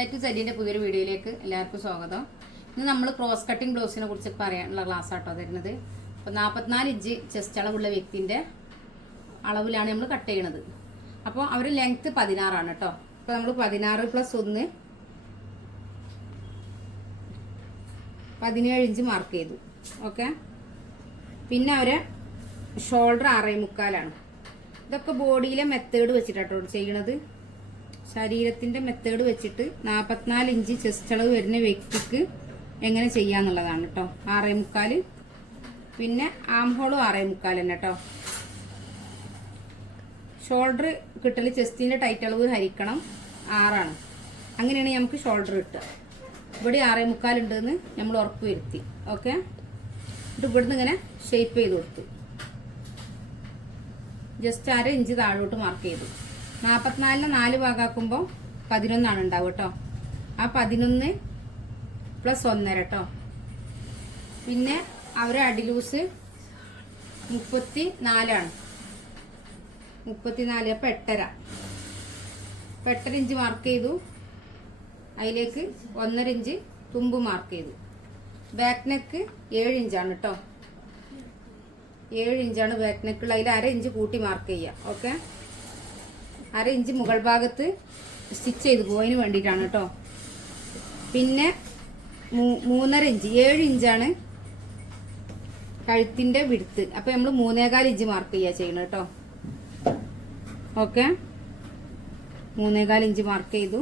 ഏറ്റവും സെഡിന്റെ പുതിയൊരു വീഡിയോയിലേക്ക് എല്ലാവർക്കും സ്വാഗതം. ഇന്ന് നമ്മൾ ക്രോസ് കട്ടിംഗ് ബ്ലൗസിനെ കുറിച്ച് പറയാനുള്ള ക്ലാസ് ആട്ടോ തരുന്നത്. അപ്പോൾ നാൽപ്പത്തിനാല് ഇഞ്ച് ചെസ്റ്റ് അളവുള്ള വ്യക്തിന്റെ അളവിലാണ് നമ്മൾ കട്ട് ചെയ്യണത്. അപ്പോൾ അവർ ലെങ്ത്ത് പതിനാറാണ് കേട്ടോ അപ്പോൾ നമ്മൾ പതിനാറ് പ്ലസ് ഒന്ന് പതിനേഴ് ഇഞ്ച് മാർക്ക് ചെയ്തു. ഓക്കെ പിന്നെ അവരെ ഷോൾഡർ ആറേ മുക്കാലാണ്. ഇതൊക്കെ ബോഡിയിലെ മെത്തേഡ് വെച്ചിട്ടാട്ടോ ചെയ്യണത്. ശരീരത്തിന്റെ മെത്തേഡ് വെച്ചിട്ട് നാൽപ്പത്തിനാല് ഇഞ്ച് ചെസ്റ്റ് അളവ് വരുന്ന വ്യക്തിക്ക് എങ്ങനെ ചെയ്യാന്നുള്ളതാണ് കേട്ടോ ആറേ മുക്കാൽ പിന്നെ ആം ഹോളും ആറേ മുക്കാൽ തന്നെ കേട്ടോ ഷോൾഡർ കിട്ടൽ ചെസ്റ്റിന്റെ ടൈറ്റ് അളവ് ഹരിക്കണം. ആറാണ്. അങ്ങനെയാണ് നമുക്ക് ഷോൾഡർ കിട്ടുക. ഇവിടെ ആറേ മുക്കാലുണ്ടെന്ന് നമ്മൾ ഉറപ്പ് വരുത്തി. ഓക്കെ? എന്നിട്ട് ഇവിടുന്ന് ഇങ്ങനെ ഷേപ്പ് ചെയ്ത് കൊടുത്തു. ജസ്റ്റ് അര ഇഞ്ച് താഴോട്ട് മാർക്ക് ചെയ്തു. നാൽപ്പത്തിനാലിന് നാല് ഭാഗമാക്കുമ്പോൾ പതിനൊന്നാണ് ഉണ്ടാവുക കേട്ടോ ആ പതിനൊന്ന് പ്ലസ് ഒന്നര കേട്ടോ പിന്നെ അവരെ അടിലൂസ് മുപ്പത്തി നാലാണ് മുപ്പത്തിനാല് അപ്പം എട്ടര. അപ്പം എട്ടര ഇഞ്ച് മാർക്ക് ചെയ്തു. അതിലേക്ക് ഒന്നര ഇഞ്ച് തുമ്പ് മാർക്ക് ചെയ്തു. ബാക്ക് നെക്ക് ഏഴ് ഇഞ്ചാണ് കേട്ടോ ഏഴ് ഇഞ്ചാണ് ബാക്ക് നെക്കുള്ള അതിൽ അര ഇഞ്ച് കൂട്ടി മാർക്ക് ചെയ്യുക ഓക്കെ അര ഇഞ്ച് മുകൾ ഭാഗത്ത് സ്റ്റിച്ച് ചെയ്ത് പോയതിന് വേണ്ടിയിട്ടാണ് കേട്ടോ. പിന്നെ മൂന്നര ഇഞ്ച് ഏഴ് ഇഞ്ചാണ് കഴുത്തിന്റെ വിടുത്ത്. അപ്പൊ നമ്മൾ മൂന്നേകാൽ ഇഞ്ച് മാർക്ക് ചെയ്യുക ചെയ്യണം കേട്ടോ. ഓക്കെ മൂന്നേകാൽ ഇഞ്ച് മാർക്ക് ചെയ്തു.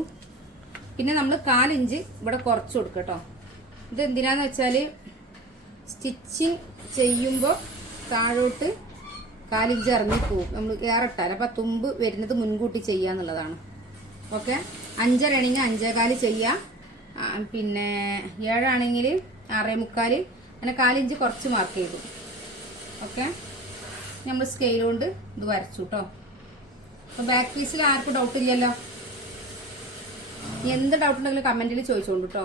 പിന്നെ നമ്മൾ കാലിഞ്ച് ഇവിടെ കുറച്ച് കൊടുക്കുക കേട്ടോ. ഇത് എന്തിനാന്ന് വെച്ചാൽ സ്റ്റിച്ചിങ് ചെയ്യുമ്പോൾ താഴോട്ട് ഇറങ്ങി പോകും നമ്മൾ കയറിട്ടാൽ അപ്പം തുമ്പ് വരുന്നത് മുൻകൂട്ടി ചെയ്യുക എന്നുള്ളതാണ്. ഓക്കെ? അഞ്ചരയാണെങ്കിൽ അഞ്ചേകാൽ ചെയ്യുക. പിന്നെ ഏഴാണെങ്കിൽ ആറേ മുക്കാൽ അങ്ങനെ കാലിഞ്ച് കുറച്ച് മാർക്ക് ചെയ്തു. ഓക്കെ? നമ്മൾ സ്കെയിൽ കൊണ്ട് ഇത് വരച്ചു കേട്ടോ അപ്പോൾ ബാക്ക് പീസിൽ ആർക്കും ഡൗട്ട് ഇല്ലല്ലോ? എന്ത് ഡൗട്ട് ഉണ്ടെങ്കിലും കമന്റിൽ ചോദിച്ചോണ്ട് കേട്ടോ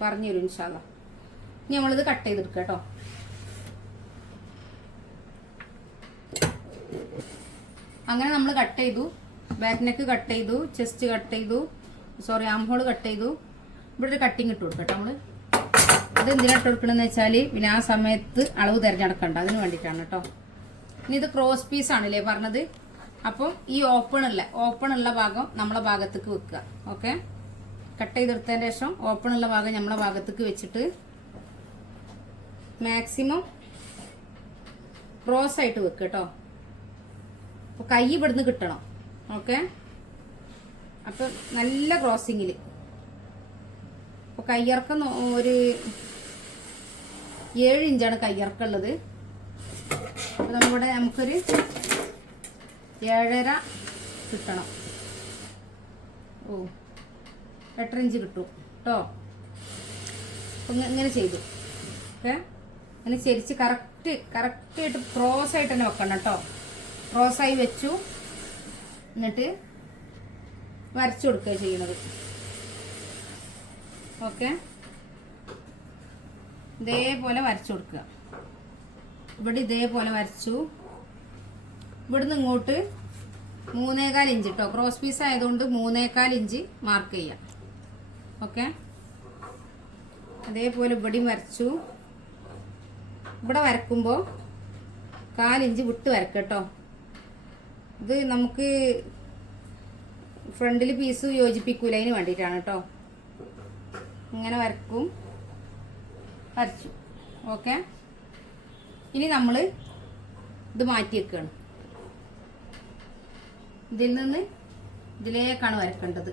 പറഞ്ഞു തരും ഇൻഷാല്ല ഇനി നമ്മളിത് കട്ട് ചെയ്തെടുക്കാം കേട്ടോ അങ്ങനെ നമ്മൾ കട്ട് ചെയ്തു. ബാക്ക് നെക്ക് കട്ട് ചെയ്തു. ചെസ്റ്റ് കട്ട് ചെയ്തു. സോറി ആം ഹോൾ കട്ട് ചെയ്തു. ഇവിടെ ഒരു കട്ടിങ് ഇട്ട് കൊടുക്കട്ടെ നമ്മൾ അത് എന്തിനാ ഇട്ട് കൊടുക്കണമെന്ന് വെച്ചാൽ പിന്നെ ആ സമയത്ത് അളവ് തിരഞ്ഞെടുക്കണ്ട. അതിന് വേണ്ടിയിട്ടാണ് കേട്ടോ. ഇനി ഇത് ക്രോസ് പീസ് ആണല്ലേ പറഞ്ഞത്. അപ്പം ഈ ഓപ്പൺ ഉള്ള ഓപ്പൺ ഉള്ള ഭാഗം നമ്മളെ ഭാഗത്തേക്ക് വെക്കുക. ഓക്കെ കട്ട് ചെയ്തെടുത്തതിന് ശേഷം ഓപ്പൺ ഉള്ള ഭാഗം നമ്മളെ ഭാഗത്തേക്ക് വെച്ചിട്ട് മാക്സിമം ക്രോസ് ആയിട്ട് വെക്കുക കേട്ടോ. അപ്പോൾ കൈ ഇവിടുന്ന് കിട്ടണം. ഓക്കെ അപ്പം നല്ല ക്രോസിങ്ങിൽ അപ്പോൾ കയ്യിറക്കം ഒരു ഏഴ് ഇഞ്ചാണ് കയ്യിറക്കുള്ളത് അപ്പോൾ നമ്മളിവിടെ നമുക്കൊരു ഏഴര കിട്ടണം. ഓ എട്ടര ഇഞ്ച് കിട്ടും കേട്ടോ ഇങ്ങനെ ചെയ്തു. ഓക്കെ അങ്ങനെ ചരിച്ച് കറക്റ്റ് കറക്റ്റായിട്ട് ക്രോസ് ആയിട്ട് തന്നെ വെക്കണം കേട്ടോ ക്രോസായി വെച്ചു. എന്നിട്ട് വരച്ചു കൊടുക്കുക ചെയ്യണത്. ഓക്കെ? ഇതേപോലെ വരച്ചു കൊടുക്കുക. ഇവിടെ ഇതേപോലെ വരച്ചു. ഇവിടുന്ന് ഇങ്ങോട്ട് മൂന്നേകാൽ ഇഞ്ച് കേട്ടോ ക്രോസ് പീസ് ആയതുകൊണ്ട് മൂന്നേകാൽ ഇഞ്ച് മാർക്ക് ചെയ്യാം. ഓക്കെ? അതേപോലെ ഇവിടെയും വരച്ചു. ഇവിടെ വരക്കുമ്പോൾ കാലിഞ്ച് വിട്ട് വരക്കട്ടോ ഇത് നമുക്ക് ഫ്രണ്ടിൽ പീസ് യോജിപ്പിക്കൂല അതിന് വേണ്ടിയിട്ടാണ് കേട്ടോ ഇങ്ങനെ വരക്കും. വരച്ചു. ഓക്കെ? ഇനി നമ്മൾ ഇത് മാറ്റി വെക്കുകയാണ് ഇതിൽ നിന്ന് ഇതിലേക്കാണ് വരക്കേണ്ടത്.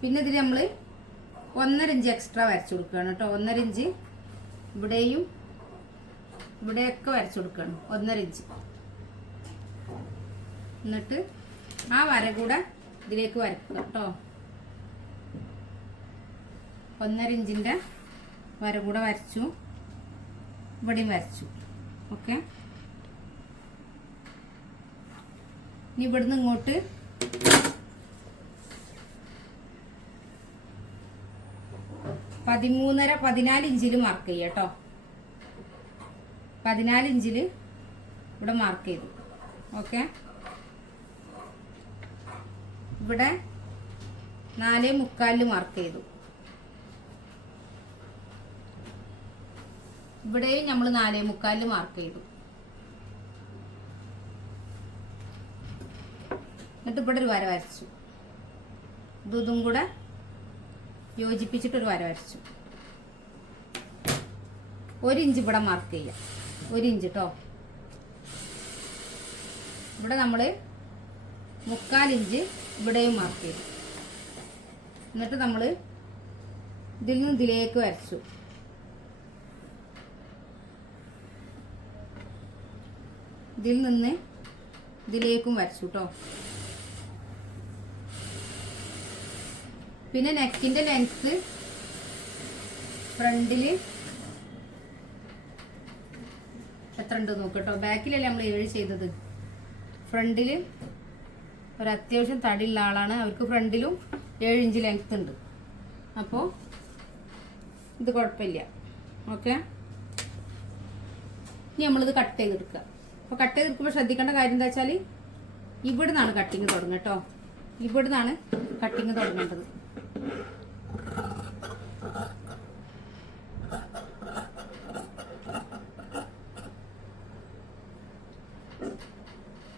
പിന്നെ ഇതിൽ നമ്മൾ ഒന്നര ഇഞ്ച് എക്സ്ട്രാ വരച്ചു കൊടുക്കുകയാണ് കേട്ടോ ഒന്നര ഇഞ്ച് ഇവിടെയും ഇവിടെയൊക്കെ വരച്ചു കൊടുക്കുകയാണ് ഒന്നര ഇഞ്ച്. എന്നിട്ട് ആ വര കൂടെ ഇതിലേക്ക് വരക്കുക കേട്ടോ. ഒന്നര ഇഞ്ചിന്റെ വര കൂടെ വരച്ചു. ഇവിടെയും വരച്ചു. ഓക്കെ ഇനി ഇവിടുന്ന് ഇങ്ങോട്ട് പതിമൂന്നര പതിനാല് ഇഞ്ചിൽ മാർക്ക് ചെയ്യുക കേട്ടോ. പതിനാല് ഇഞ്ചിൽ ഇവിടെ മാർക്ക് ചെയ്തു. ഓക്കെ ഇവിടെ നാലേ മുക്കാലിൽ മാർക്ക് ചെയ്തു. ഇവിടെയും നമ്മൾ നാലേ മുക്കാലിൽ മാർക്ക് ചെയ്തു. എന്നിട്ട് ഇവിടെ ഒരു വര വരച്ചു. ഇതും കൂടെ യോജിപ്പിച്ചിട്ടൊരു വര വരച്ചു. ഒരു ഇഞ്ച് ഇവിടെ മാർക്ക് ചെയ്യാം. ഒരു ഇഞ്ച് കേട്ടോ ഇവിടെ നമ്മൾ മുക്കാൽ ഇഞ്ച് ഇവിടെയും മാർക്ക് ചെയ്തു. എന്നിട്ട് നമ്മൾ ഇതിൽ നിന്ന് ഇതിലേക്ക് വരച്ചു. ഇതിൽ നിന്ന് ഇതിലേക്കും വരച്ചു കേട്ടോ പിന്നെ നെക്കിന്റെ ലെങ്ത് ഫ്രണ്ടിൽ എത്ര ഉണ്ട് നോക്കട്ടോ ബാക്കിലല്ലേ നമ്മൾ ഏഴ് ചെയ്തത്? ഫ്രണ്ടിൽ ഒരു അത്യാവശ്യം തടിയുള്ള ആളാണ്. അവർക്ക് ഫ്രണ്ടിലും ഏഴ് ഇഞ്ച് ലെങ്ത് ഉണ്ട്. അപ്പോൾ ഇത് കുഴപ്പമില്ല. ഓക്കെ? ഇനി നമ്മളിത് കട്ട് ചെയ്തെടുക്കുക. അപ്പോൾ കട്ട് ചെയ്തെടുക്കുമ്പോൾ ശ്രദ്ധിക്കേണ്ട കാര്യം എന്താ വെച്ചാൽ ഇവിടുന്നാണ് കട്ടിങ് തുടങ്ങുക കേട്ടോ. ഇവിടുന്നാണ് കട്ടിങ് തുടങ്ങേണ്ടത്.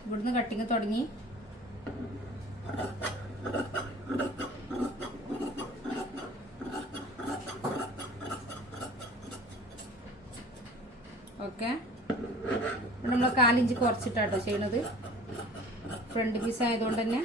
ഇവിടുന്ന് കട്ടിങ് തുടങ്ങി ഓക്കെ നമ്മൾ കാലിഞ്ച് കുറച്ചിട്ടാട്ടോ ചെയ്യണത്. ഫ്രണ്ട് പീസ് ആയതുകൊണ്ട് തന്നെ.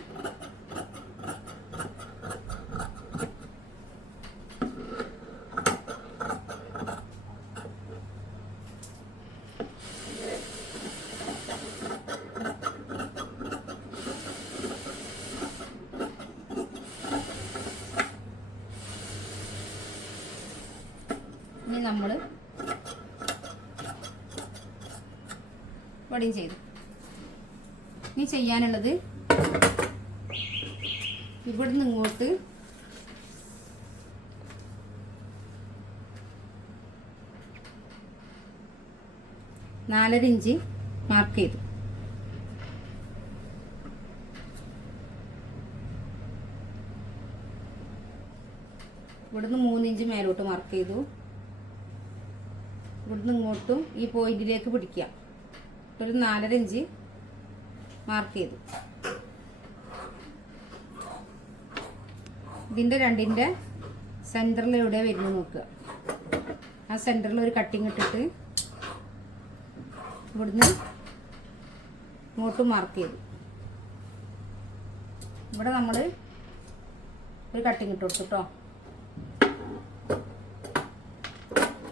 ഇനി നമ്മൾ ഇവിടെയും ചെയ്തു. ഇനി ചെയ്യാനുള്ളത് ഇവിടുന്ന് ഇങ്ങോട്ട് നാലര ഇഞ്ച് മാർക്ക് ചെയ്തു. ഇവിടുന്ന് മൂന്നിഞ്ച് മേലോട്ട് മാർക്ക് ചെയ്തു. ഇവിടുന്ന് ഇങ്ങോട്ടും ഈ പോയിന്റിലേക്ക് പിടിക്കുക. ഒരു നാലര ഇഞ്ച് മാർക്ക് ചെയ്തു. ഇതിന്റെ രണ്ടിന്റെ സെന്ററിൽ എവിടെ വരുന്നത് നോക്കുക. ആ സെന്ററിൽ ഒരു കട്ടിങ് ഇട്ടിട്ട് ഇവിടുന്ന് ഇങ്ങോട്ട് മാർക്ക് ചെയ്തു. ഇവിടെ നമ്മൾ ഒരു കട്ടിങ് ഇട്ട് കൊടുത്തു കേട്ടോ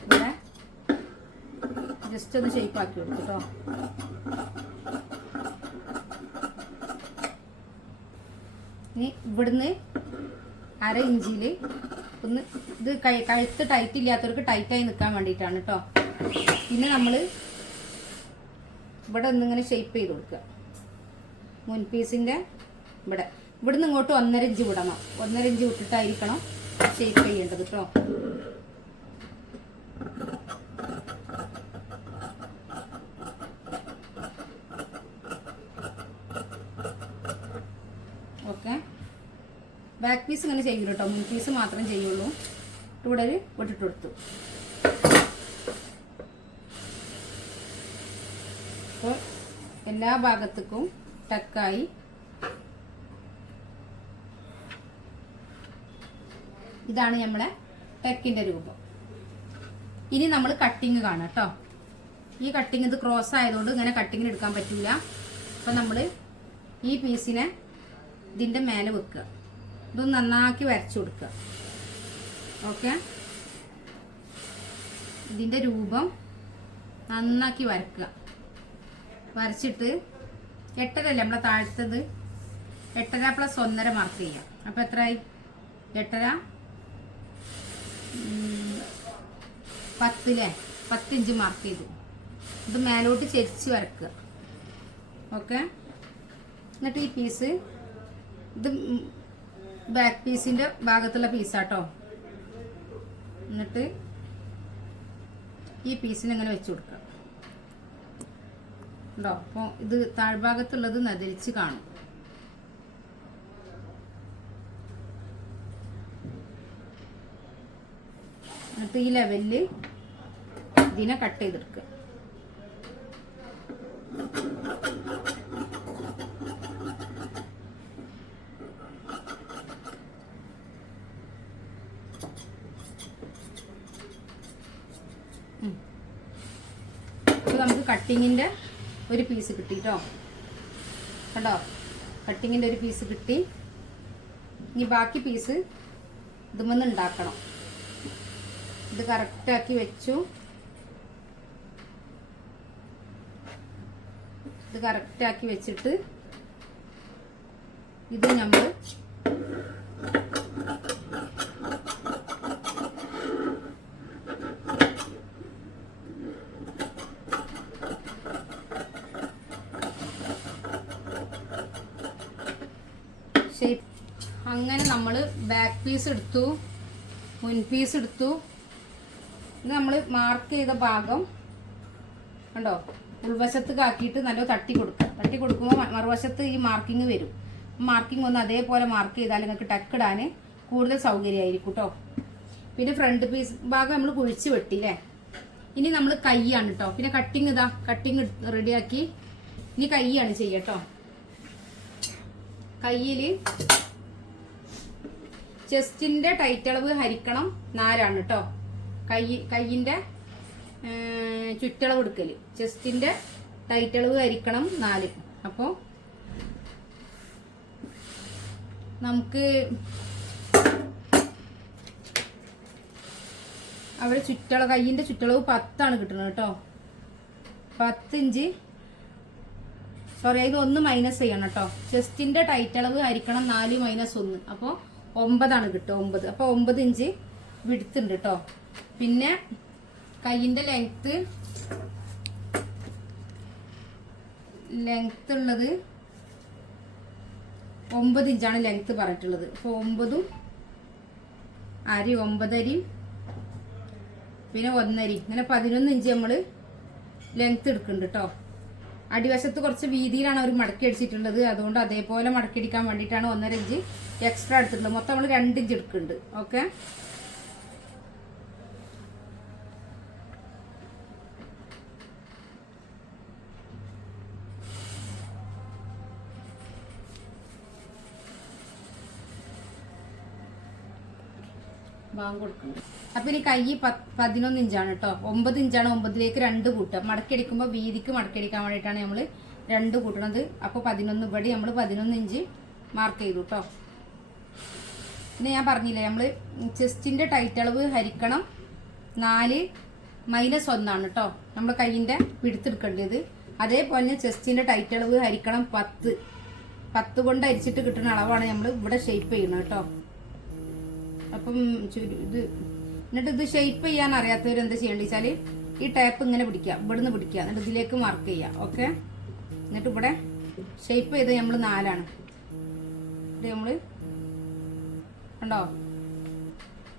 ഇവിടെ ജസ്റ്റ് ഒന്ന് ഷേപ്പ് ആക്കി കൊടുക്കും കേട്ടോ ഇനി ഇവിടുന്ന് അര ഇഞ്ചിൽ ഒന്ന് ഇത് കഴുത്ത് ടൈറ്റ് ഇല്ലാത്തവർക്ക് ടൈറ്റായി നിൽക്കാൻ വേണ്ടിയിട്ടാണ് കേട്ടോ പിന്നെ നമ്മൾ ഇവിടെ ഒന്നിങ്ങനെ ഷേപ്പ് ചെയ്ത് കൊടുക്കുക മുൻ പീസിന്റെ ഇവിടെ. ഇവിടുന്ന് ഇങ്ങോട്ട് ഒന്നര ഇഞ്ച് വിടണം. ഒന്നര ഇഞ്ച് വിട്ടിട്ടായിരിക്കണം ഷേപ്പ് ചെയ്യേണ്ടത് കേട്ടോ ഓക്കെ ബാക്ക് പീസ് ഇങ്ങനെ ചെയ്യൂ കേട്ടോ മുൻ പീസ് മാത്രം ചെയ്യുള്ളൂ. ഇവിടെ ഒരു വിട്ടിട്ട് കൊടുത്തു. അപ്പോൾ എല്ലാ ഭാഗത്തേക്കും ടക്കായി. ഇതാണ് നമ്മളെ ടെക്കിന്റെ രൂപം. ഇനി നമ്മൾ കട്ടിങ് കാണാം കേട്ടോ. ഈ കട്ടിങ് ഇത് ക്രോസ് ആയതുകൊണ്ട് ഇങ്ങനെ കട്ടിങ്ങിന് എടുക്കാൻ പറ്റില്ല അപ്പം നമ്മൾ ഈ പീസിനെ ഇതിന്റെ മേലെ വെക്കുക. ഇതൊന്ന് നന്നാക്കി വരച്ചു കൊടുക്കുക. ഓക്കെ ഇതിന്റെ രൂപം നന്നാക്കി വരക്കുക. വരച്ചിട്ട് എട്ടരല്ലേ നമ്മളെ താഴ്ത്തത്. എട്ടര പ്ലസ് ഒന്നര മാർക്ക് ചെയ്യാം. അപ്പം എത്രയായി? എട്ടര. പത്തിലെ പത്തിഞ്ച് മാർക്ക് ചെയ്തു. ഇത് മേലോട്ട് ചെരിച്ച് വരക്കുക. ഓക്കെ എന്നിട്ട് ഈ പീസ് ഇത് ബാക്ക് പീസിന്റെ ഭാഗത്തുള്ള പീസാട്ടോ എന്നിട്ട് ഈ പീസിന് ഇങ്ങനെ വെച്ച് കൊടുക്കാം ഉണ്ടോ അപ്പോൾ ഇത് താഴ്ഭാഗത്തുള്ളത് നദരിച്ച് കാണും. എന്നിട്ട് ഈ ലെവലിൽ ഇതിനെ കട്ട് ചെയ്തെടുക്കുക. കട്ടിങ്ങിന്റെ ഒരു പീസ് കിട്ടി കേട്ടോ കണ്ടോ? കട്ടിങ്ങിന്റെ ഒരു പീസ് കിട്ടി. ഇനി ബാക്കി പീസ് ഇതുമെന്ന് ഉണ്ടാക്കണം. ഇത് കറക്റ്റാക്കി വെച്ചു. ഇത് കറക്റ്റാക്കി വെച്ചിട്ട് ഇത് നമ്മൾ ഷേപ്പ് അങ്ങനെ നമ്മൾ ബാക്ക് പീസ് എടുത്തു. മുൻ പീസ് എടുത്തു. ഇത് നമ്മൾ മാർക്ക് ചെയ്ത ഭാഗം കണ്ടോ? ഉൾവശത്ത് കാക്കിയിട്ട് നല്ല തട്ടി കൊടുക്കുക. തട്ടി കൊടുക്കുമ്പോൾ മറുവശത്ത് ഈ മാർക്കിങ് വരും. മാർക്കിംഗ് ഒന്ന് അതേപോലെ മാർക്ക് ചെയ്താൽ നിങ്ങൾക്ക് ടക്കിടാൻ കൂടുതൽ സൗകര്യമായിരിക്കും കേട്ടോ പിന്നെ ഫ്രണ്ട് പീസ് ഭാഗം നമ്മൾ കുഴിച്ച് വെട്ടില്ലേ ഇനി നമ്മൾ കൈയാണ് കേട്ടോ പിന്നെ കട്ടിങ് ഇതാ. കട്ടിങ് റെഡിയാക്കി ഇനി കൈയാണ് ചെയ്യട്ടോ കയ്യിൽ ചെസ്റ്റിന്റെ ടൈറ്റ് അളവ് ഹരിക്കണം നാലാണ് കേട്ടോ കൈ കൈയിന്റെ ഏർ, ചുറ്റളവ് എടുക്കൽ. ചെസ്റ്റിന്റെ ടൈറ്റ് അളവ് ഹരിക്കണം നാല്. അപ്പോൾ നമുക്ക് അവിടെ ചുറ്റളവ് കയ്യിന്റെ ചുറ്റളവ് പത്താണ് കിട്ടുന്നത് കേട്ടോ പത്ത് ഇഞ്ച്. സോറി ഇത് ഒന്ന് മൈനസ് ചെയ്യണം കേട്ടോ ചെസ്റ്റിന്റെ ടൈറ്റ് അളവ് ഹരിക്കണം നാല് മൈനസ് ഒന്ന്. അപ്പോൾ ഒമ്പതാണ് കിട്ടുക ഒമ്പത്. അപ്പോൾ ഒമ്പത് ഇഞ്ച് വിടുത്തുണ്ട് കേട്ടോ പിന്നെ കൈയിന്റെ ലെങ്ത്ത് ലെങ്ത്ത് ഉള്ളത് ഒമ്പത് ഇഞ്ചാണ് ലെങ്ത്ത് പറഞ്ഞിട്ടുള്ളത്. അപ്പോൾ ഒമ്പതും അരി ഒമ്പതരി പിന്നെ ഒന്നരി. ഇങ്ങനെ പതിനൊന്ന് ഇഞ്ച് നമ്മൾ ലെങ്ത്ത് എടുക്കുന്നുണ്ട് കേട്ടോ അടിവശത്ത് കുറച്ച് വീതിയിലാണ് അവർ മടക്കി അടിച്ചിട്ടുള്ളത്. അതുകൊണ്ട് അതേപോലെ മടക്കി അടിക്കാൻ വേണ്ടിയിട്ടാണ് ഒന്നര ഇഞ്ച് എക്സ്ട്രാ എടുത്തിട്ടുണ്ട് മൊത്തം നമ്മൾ രണ്ട് ഇഞ്ച് എടുക്കുന്നുണ്ട്. ഓക്കെ കൊടുക്കുന്നുണ്ട്. അപ്പൊ ഇനി കൈ പതിനൊന്ന് ഇഞ്ചാണ് കേട്ടോ ഒമ്പത് ഇഞ്ചാണ് ഒമ്പതിലേക്ക് രണ്ട് കൂട്ടുക. മടക്കടിക്കുമ്പോൾ വീതിക്ക് മടക്കടിക്കാൻ വേണ്ടിയിട്ടാണ് നമ്മൾ രണ്ട് കൂട്ടണത്. അപ്പോൾ പതിനൊന്ന് ഇവിടെ നമ്മൾ പതിനൊന്ന് ഇഞ്ച് മാർക്ക് ചെയ്തു കേട്ടോ പിന്നെ ഞാൻ പറഞ്ഞില്ലേ നമ്മൾ ചെസ്റ്റിന്റെ ടൈറ്റ് അളവ് ഹരിക്കണം. നാല് മൈനസ് ഒന്നാണ് കേട്ടോ നമ്മൾ കയ്യിന്റെ പിടുത്തെടുക്കേണ്ടത് അതേപോലെ തന്നെ ചെസ്റ്റിന്റെ ടൈറ്റ് അളവ് ഹരിക്കണം പത്ത്. പത്ത് കൊണ്ട് അരിച്ചിട്ട് കിട്ടുന്ന അളവാണ് നമ്മൾ ഇവിടെ ഷേപ്പ് ചെയ്യുന്നത് കേട്ടോ അപ്പം ഇത് എന്നിട്ട് ഇത് ഷേപ്പ് ചെയ്യാൻ അറിയാത്തവർ എന്താ ചെയ്യേണ്ടത് വെച്ചാൽ ഈ ടാപ്പ് ഇങ്ങനെ പിടിക്കുക. ഇവിടുന്ന് പിടിക്കുക. എന്നിട്ട് ഇതിലേക്ക് മാർക്ക് ചെയ്യുക. ഓക്കെ എന്നിട്ട് ഇവിടെ ഷേപ്പ് ചെയ്ത് നമ്മൾ നാലാണ്. നമ്മൾ കണ്ടോ?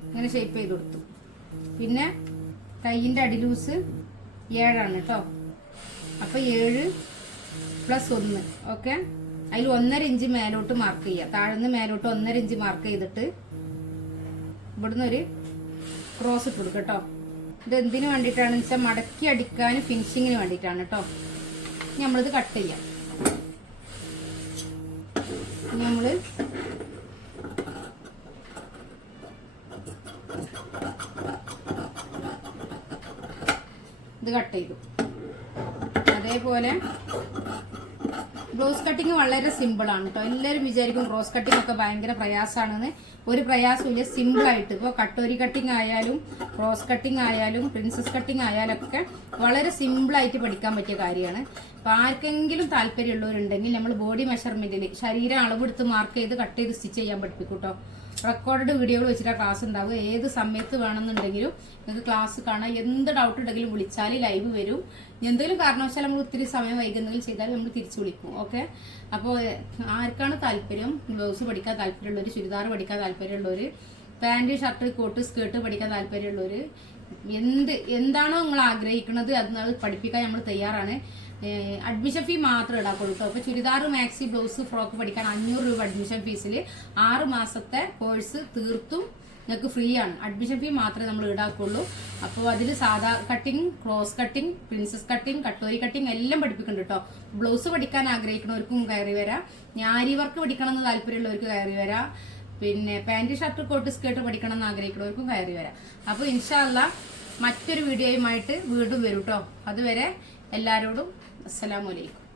ഇങ്ങനെ ഷേപ്പ് ചെയ്ത് കൊടുത്തു. പിന്നെ കൈയിന്റെ അടിലൂസ് ഏഴാണ് കേട്ടോ. അപ്പൊ ഏഴ് പ്ലസ് ഒന്ന് ഓക്കെ അതിൽ ഒന്നര ഇഞ്ച് മേലോട്ട് മാർക്ക് ചെയ്യുക. താഴ്ന്ന് മേലോട്ട് ഒന്നര ഇഞ്ച് മാർക്ക് ചെയ്തിട്ട് ഇവിടുന്ന് ഒരു ക്രോസ് ഇട്ട് കൊടുക്കുക കേട്ടോ. ഇത് എന്തിനു വേണ്ടിയിട്ടാണെന്ന് വെച്ചാൽ മടക്കി അടിക്കാൻ ഫിനിഷിങ്ങിന് വേണ്ടിയിട്ടാണ് കേട്ടോ. നമ്മളിത് കട്ട് ചെയ്യാം. ഇനി ഇത് കട്ട് ചെയ്തു. അതേപോലെ ബ്ലൗസ് കട്ടിങ് വളരെ സിമ്പിൾ ആണ് കേട്ടോ എല്ലാവരും വിചാരിക്കും റോസ് കട്ടിങ് ഒക്കെ ഭയങ്കര പ്രയാസമാണെന്ന് ഒരു പ്രയാസമില്ല സിമ്പിൾ ആയിട്ട് ഇപ്പോൾ കട്ടോരി കട്ടിങ് ആയാലും റോസ് കട്ടിങ് ആയാലും പ്രിൻസസ് കട്ടിങ് ആയാലും ഒക്കെ വളരെ സിമ്പിളായിട്ട് പഠിക്കാൻ പറ്റിയ കാര്യമാണ്. അപ്പോൾ ആർക്കെങ്കിലും താല്പര്യമുള്ളവരുണ്ടെങ്കിൽ നമ്മൾ ബോഡി മെഷർമെന്റിൽ ശരീരം അളവെടുത്ത് മാർക്ക് ചെയ്ത് കട്ട് ചെയ്ത് സ്റ്റിച്ച് ചെയ്യാൻ പഠിപ്പിക്കും കേട്ടോ റെക്കോർഡ് വീഡിയോകൾ വെച്ചിട്ട് ക്ലാസ് ഉണ്ടാവും ഏത് സമയത്ത് വേണമെന്നുണ്ടെങ്കിലും നിങ്ങൾക്ക് ക്ലാസ് കാണാം. എന്ത് ഡൗട്ട് ഉണ്ടെങ്കിലും വിളിച്ചാൽ ലൈവ് വരും. എന്തെങ്കിലും കാരണവശാൽ നമ്മൾ ഒത്തിരി സമയം വൈകുന്നെങ്കിലും ചെയ്താൽ നമ്മൾ തിരിച്ചു വിളിക്കും. ഓക്കെ അപ്പോൾ ആർക്കാണ് താല്പര്യം? ബ്ലൗസ് പഠിക്കാൻ താല്പര്യമുള്ളവർ ചുരിദാർ പഠിക്കാൻ താല്പര്യമുള്ളവർ പാന്റ് ഷർട്ട് കോട്ട് സ്കേർട്ട് പഠിക്കാൻ താല്പര്യമുള്ളവർ എന്ത് എന്താണോ നിങ്ങൾ ആഗ്രഹിക്കുന്നത് അത് പഠിപ്പിക്കാൻ നമ്മൾ തയ്യാറാണ്. അഡ്മിഷൻ ഫീ മാത്രം ഇടാക്കുള്ളൂ കേട്ടോ അപ്പോൾ ചുരിദാർ മാക്സി ബ്ലൗസ് ഫ്രോക്ക് പഠിക്കാൻ അഞ്ഞൂറ് രൂപ അഡ്മിഷൻ ഫീസിൽ ആറ് മാസത്തെ കോഴ്സ് തീർത്തും നിങ്ങൾക്ക് ഫ്രീ ആണ്. അഡ്മിഷൻ ഫീ മാത്രമേ നമ്മൾ ഈടാക്കുള്ളൂ അപ്പോൾ അതിൽ സാധാ cutting cross cutting princess cutting katori cutting എല്ലാം പഠിപ്പിക്കുന്നുണ്ട് കേട്ടോ ബ്ലൗസ് പഠിക്കാൻ ആഗ്രഹിക്കുന്നവർക്കും കയറി വരാം. ഞാരി വർക്ക് പഠിക്കണം എന്ന് താല്പര്യമുള്ളവർക്ക് കയറി വരാം. പിന്നെ പാന്റ് ഷർട്ട് കോട്ട് സ്കേർട്ട് പഠിക്കണം എന്ന് ആഗ്രഹിക്കുന്നവർക്കും കയറി വരാം. അപ്പോൾ ഇൻഷാല്ല മറ്റൊരു വീഡിയോയുമായിട്ട് വീണ്ടും വരും കേട്ടോ അതുവരെ എല്ലാവരോടും അസ്സലാമലൈക്കും